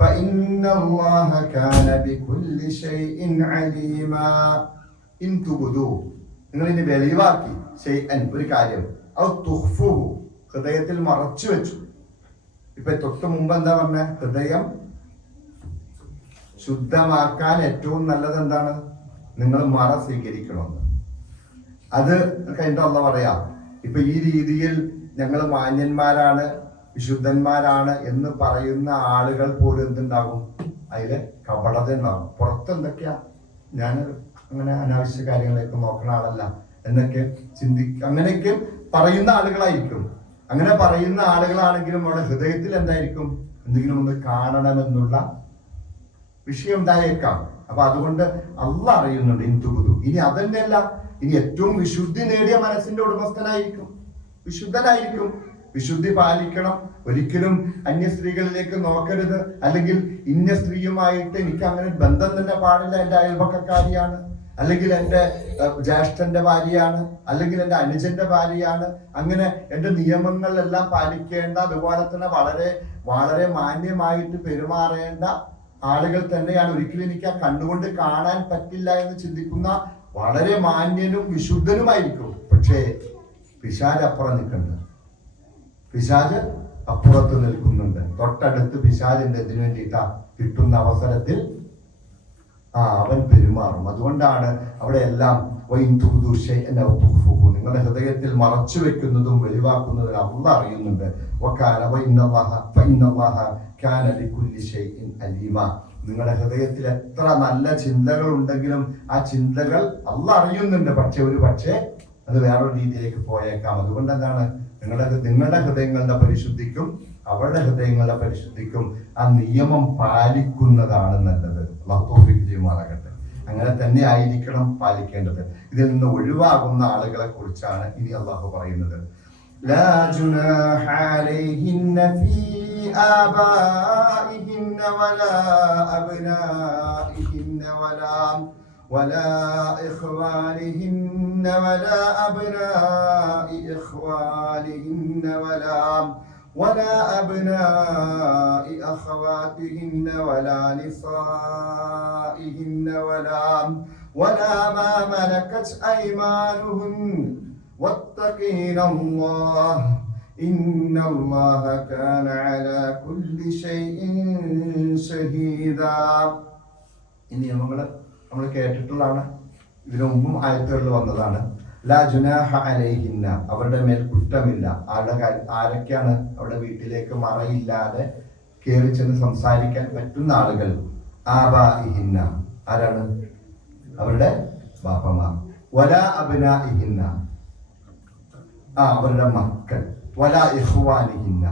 فإن الله كان بكل شيء عليما إن تبدوا നിങ്ങൾ ഇനി വെളിവാക്കി ഷൈഅൻ ഒരു കാര്യം ഔ തുഖ്ഫൂഹു ഹൃദയത്തിൽ മറച്ചു വെച്ചു. ഇപ്പൊ തൊട്ട് മുമ്പ് എന്താ പറഞ്ഞ? ഹൃദയം ശുദ്ധമാക്കാൻ ഏറ്റവും നല്ലത് എന്താണ്? നിങ്ങൾ മറ സ്വീകരിക്കണമെന്ന്. അത് കഴിഞ്ഞിട്ട് അള്ളാഹ് പറയാം, ഇപ്പൊ ഈ രീതിയിൽ ഞങ്ങൾ മാന്യന്മാരാണ്, വിശുദ്ധന്മാരാണ് എന്ന് പറയുന്ന ആളുകൾ പോലും എന്തുണ്ടാകും? അതില് കപടത ഉണ്ടാകും. പുറത്ത് എന്തൊക്കെയാ, ഞാൻ അങ്ങനെ അനാവശ്യ കാര്യങ്ങളിലേക്ക് നോക്കുന്ന ആളല്ല എന്നൊക്കെ അങ്ങനെയൊക്കെ പറയുന്ന ആളുകളായിരിക്കും. അങ്ങനെ പറയുന്ന ആളുകളാണെങ്കിലും അവിടെ ഹൃദയത്തിൽ എന്തായിരിക്കും? എന്തെങ്കിലും ഒന്ന് കാണണമെന്നുള്ള വിഷയം ഉണ്ടായേക്കാം. അപ്പൊ അതുകൊണ്ട് അള്ളാഹ് അറിയുന്നുണ്ട് ഇന്തുബുദു. ഇനി അതന്നെയല്ല, ഇനി ഏറ്റവും വിശുദ്ധി നേടിയ മനസ്സിന്റെ ഉടമസ്ഥനായിരിക്കും, വിശുദ്ധനായിരിക്കും. വിശുദ്ധി പാലിക്കണം. ഒരിക്കലും അന്യ സ്ത്രീകളിലേക്ക് നോക്കരുത്. അല്ലെങ്കിൽ ഇന്ന സ്ത്രീയുമായിട്ട് എനിക്ക് അങ്ങനെ ബന്ധം തന്നെ പാടില്ല, എൻ്റെ അയൽപക്കക്കാരിയാണ്, അല്ലെങ്കിൽ എൻ്റെ ജ്യേഷ്ഠന്റെ ഭാര്യയാണ്, അല്ലെങ്കിൽ എൻ്റെ അനുജന്റെ ഭാര്യയാണ്. അങ്ങനെ എൻ്റെ നിയമങ്ങളെല്ലാം പാലിക്കേണ്ട, അതുപോലെ തന്നെ വളരെ വളരെ മാന്യമായിട്ട് പെരുമാറേണ്ട ആളുകൾ തന്നെയാണ്. ഒരിക്കലും എനിക്ക് ആ കണ്ണുകൊണ്ട് കാണാൻ പറ്റില്ല എന്ന് ചിന്തിക്കുന്ന വളരെ മാന്യനും വിശുദ്ധനുമായിരിക്കും. പക്ഷേ പിശാച് അപ്പുറം നിൽക്കുന്നുണ്ട്, പിശാച് അപ്പുറത്ത് നിൽക്കുന്നുണ്ട്. തൊട്ടടുത്ത് പിശാചിന്റെ എന്തിനു വേണ്ടിയിട്ടാ? കിട്ടുന്ന അവസരത്തിൽ അവൻ പെരുമാറും. അതുകൊണ്ടാണ് അവിടെ എല്ലാം നിങ്ങളുടെ ഹൃദയത്തിൽ മറച്ചു വെക്കുന്നതും വെളിവാക്കുന്നതും അള്ളാഹ് അറിയുന്നുണ്ട്. നിങ്ങളുടെ ഹൃദയത്തിൽ എത്ര നല്ല ചിന്തകൾ ഉണ്ടെങ്കിലും ആ ചിന്തകൾ അള്ളാഹ് അറിയുന്നുണ്ട്. പക്ഷേ അത് വേറൊരു രീതിയിലേക്ക് പോയേക്കാം. അതുകൊണ്ട് എന്താണ്, നിങ്ങളുടെ ഹൃദയങ്ങളുടെ പരിശുദ്ധിക്കും അവരുടെ ഹൃദയങ്ങളുടെ പരിശുദ്ധിക്കും ആ നിയമം പാലിക്കുന്നതാണ് നല്ലത്. അല്ലാഹു തൗഫീഖ് ചെയ്യുമാറാകട്ടെ. അങ്ങനെ തന്നെ ആയിരിക്കണം പാലിക്കേണ്ടത്. ഇതിൽ നിന്ന് ഒഴിവാകുന്ന ആളുകളെ കുറിച്ചാണ് ഇനി അള്ളാഹു പറയുന്നത്. ലാ ജുനാഹ അലൈഹിന്ന ഫീ ആബാഇഹിന്ന വലാ അബ്നാഇഹിന്ന ولا إخوانهن ولا أبناء إخوانهن ولا أبناء أخواتهن ولا نسائهن ولا ما ملكت أيمانهن واتقين الله إن الله كان على كل شيء شهيدا. ഇനി നമ്മൾ കേട്ടിട്ടുള്ളതാണ്, ഇതിനു മുമ്പും ആയത്തുകളിൽ വന്നതാണ്. ലാ ജുനാഹ അലൈഹിന്ന, അവരുടെ മേൽ കുറ്റമില്ല. ആരൊക്കെയാണ് അവിടെ വീട്ടിലേക്ക് മറയില്ലാതെ കയറി ചെന്ന് സംസാരിക്കാൻ പറ്റുന്ന ആളുകൾ? ആബാഇഹിന്ന, ആരാണ്? അവരുടെ ബാപ്പമാർ. വലാ അബ്നാഇഹിന്ന, അവരുടെ മക്കൾ. വലാ ഇഖ്വാനിഹിന്ന,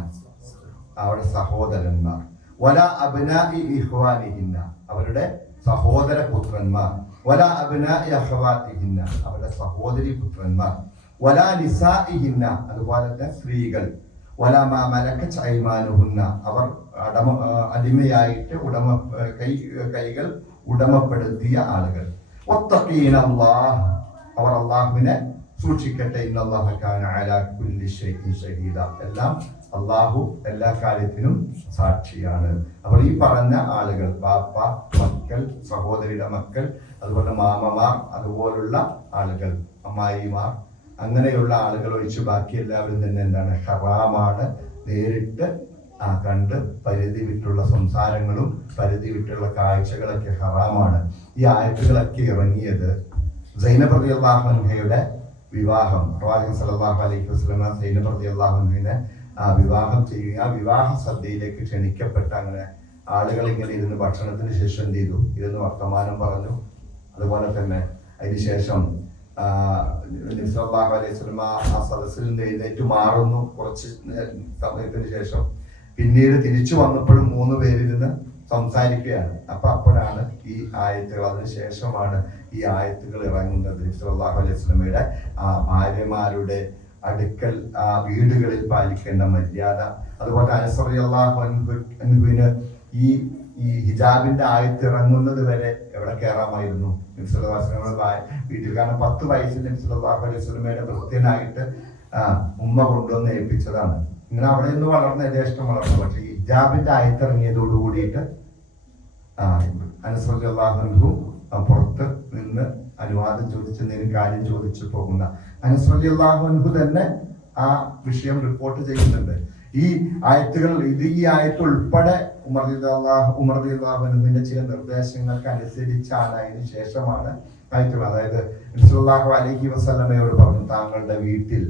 അവരുടെ സഹോദരന്മാർ. വലാ അബ്നാഇ ഇഖ്വാനിഹിന്ന, അവരുടെ സഹോദര പുത്രന്മാർ. വലാ അബ്നാഇ അഖവാതിഹിന്ന, അവരുടെ സഹോദരി പുത്രന്മാർ. വലാ നിസാഇഹിന്ന, അതുപോലെ തന്നെ സ്ത്രീകൾ. വലാ മാ മലക്കത് അയ്മാനുഹുന്ന, അവർ അടിമയായിട്ട് കൈകൾ ഉടമപ്പെടുത്തിയ ആളുകൾ. വത്തഖീനല്ലാഹ്, അവർ അല്ലാഹുവിനെ സൂക്ഷിക്കട്ടെ. ഇന്നല്ലാഹ കാന അലാ കുല്ലി ഷൈഇൻ ഷഹീദ, എല്ലാം അള്ളാഹു എല്ലാ കാര്യത്തിനും സാക്ഷിയാണ്. അപ്പോൾ ഈ പറഞ്ഞ ആളുകൾ, ബാപ്പ, മക്കൾ, സഹോദരിയുടെ മക്കൾ, അതുപോലെ മാമമാർ, അതുപോലുള്ള ആളുകൾ, അമ്മായിമാർ, അങ്ങനെയുള്ള ആളുകൾ ഒഴിച്ച് ബാക്കി എല്ലാവരും തന്നെ എന്താണ്? ഹറാമാണ്. നേരിട്ട് കണ്ട് പരിധി വിട്ടുള്ള സംസാരങ്ങളും പരിധി വിട്ടുള്ള കാഴ്ചകളൊക്കെ ഹറാമാണ്. ഈ ആയത്തുകളൊക്കെ ഇറങ്ങിയത് സൈനബ് റളിയല്ലാഹു അൻഹയുടെ വിവാഹം, പ്രവാചകൻ സല്ലല്ലാഹു അലൈഹി വസല്ലമ സൈനബ് റളിയല്ലാഹു അൻഹയെ വിവാഹം ചെയ്യുക, ആ വിവാഹ സദ്യയിലേക്ക് ക്ഷണിക്കപ്പെട്ട അങ്ങനെ ആളുകൾ ഇങ്ങനെ ഇരുന്ന് ഭക്ഷണത്തിന് ശേഷം എന്ത് ചെയ്തു, ഇരുന്ന് വർത്തമാനം പറഞ്ഞു. അതുപോലെ തന്നെ അതിനുശേഷം നബി സല്ലല്ലാഹു അലൈഹി വസല്ലമ ആ സദസ്സിൽ നിന്ന് എഴുന്നേറ്റ് മാറുന്നു കുറച്ച് സമയത്തിന് ശേഷം. പിന്നീട് തിരിച്ചു വന്നപ്പോഴും 3 പേരിരുന്ന് സംസാരിക്കുകയാണ്. അപ്പോഴാണ് ഈ ആയത്തുകൾ, അതിനുശേഷമാണ് ഈ ആയത്തുകൾ ഇറങ്ങുന്നത്. നബി സല്ലല്ലാഹു അലൈഹി വസല്ലമയുടെ ഭാര്യമാരുടെ അടുക്കൽ വീടുകളിൽ പാലിക്കേണ്ട മര്യാദ. അതുപോലെ അനസ് റളിയല്ലാഹു അൻഹുവിന് ഈ ഹിജാബിന്റെ ആയത്ത് ഇറങ്ങുന്നത് വരെ എവിടെ കയറാമായിരുന്നു? നബി സല്ലല്ലാഹു അലൈഹി വസല്ലമയുടെ വീട്ടിൽ. കാരണം 10 വയസ്സിൽ നബി സല്ലല്ലാഹു അലൈഹി വസല്ലമയുടെ ഭൃത്യനായിട്ട് ഉമ്മ കൊണ്ടുവന്ന് ഏൽപ്പിച്ചതാണ്. ഇങ്ങനെ അവിടെ നിന്ന് വളർന്ന യഥേഷ്ടം വളർന്നു. പക്ഷെ ഹിജാബിന്റെ ആയത്ത് ഇറങ്ങിയതോടു കൂടിയിട്ട് അനസ് റളിയല്ലാഹു അൻഹു പുറത്ത് നിന്ന് അനുവാദം ചോദിച്ച് എന്തെങ്കിലും കാര്യം ചോദിച്ചു പോകുന്ന അനസ് റളിയല്ലാഹു അൻഹു തന്നെ ആ വിഷയം റിപ്പോർട്ട് ചെയ്യുന്നുണ്ട്. ഈ ആയത്തുകൾ, ഈ ആയത്ത് ഉൾപ്പെടെ ഉമർ റളിയല്ലാഹു അൻഹുവിന്റെ ചില നിർദ്ദേശങ്ങൾക്ക് അനുസരിച്ചാണ്, അതിന് ശേഷമാണ് ആയത്തുകൾ. അതായത് നബി സല്ലല്ലാഹു അലൈഹി വസല്ലമയോട് പറഞ്ഞു, താങ്കളുടെ വീട്ടിൽ,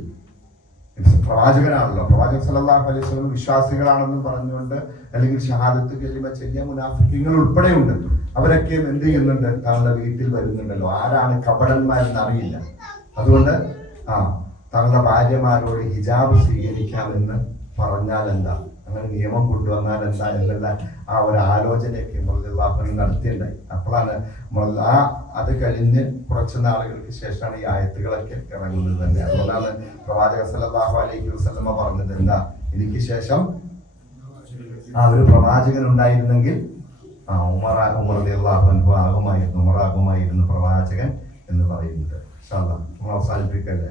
പ്രവാചകനാണല്ലോ, പ്രവാചകൻ സല്ലല്ലാഹു അലൈഹി വസല്ലം വിശ്വാസികളാണെന്ന് പറഞ്ഞുകൊണ്ട്, അല്ലെങ്കിൽ ഷഹാദത്ത് കലിമ ചൊല്ലിയ മുനാഫിഖീങ്ങൾ ഉൾപ്പെടെയുണ്ട്. അവരൊക്കെ എന്ത് ചെയ്യുന്നുണ്ട്? താങ്കളുടെ വീട്ടിൽ വരുന്നുണ്ടല്ലോ, ആരാണ് കപടന്മാരെന്ന് അറിയില്ല. അതുകൊണ്ട് താങ്കളുടെ ഭാര്യമാരോട് ഹിജാബ് സ്വീകരിക്കാമെന്ന് പറഞ്ഞാൽ എന്താ, അങ്ങനെ നിയമം കൊണ്ടുവന്നാൽ എന്താ എന്നുള്ള ആ ഒരു ആലോചനയൊക്കെ റളിയല്ലാഹു നടത്തിയിട്ടുണ്ടായി. അപ്പോഴാണ് അത് കഴിഞ്ഞ് കുറച്ച് നാളുകൾക്ക് ശേഷമാണ് ഈ ആയത്തുകളൊക്കെ ഇറങ്ങുന്നത് തന്നെ. അതുകൊണ്ടാണ് പ്രവാചക സല്ലല്ലാഹു അലൈഹി വസല്ലമ പറഞ്ഞത്, എന്താ, എനിക്ക് ശേഷം ഒരു പ്രവാചകൻ ഉണ്ടായിരുന്നെങ്കിൽ ഉമർ റളിയല്ലാഹു അൻഹു ആകുമായിരുന്നു പ്രവാചകൻ എന്ന് പറയുന്നത്. ഇൻഷാ അല്ലാഹ് നമ്മൾ അവസാനിപ്പിക്കല്ലേ.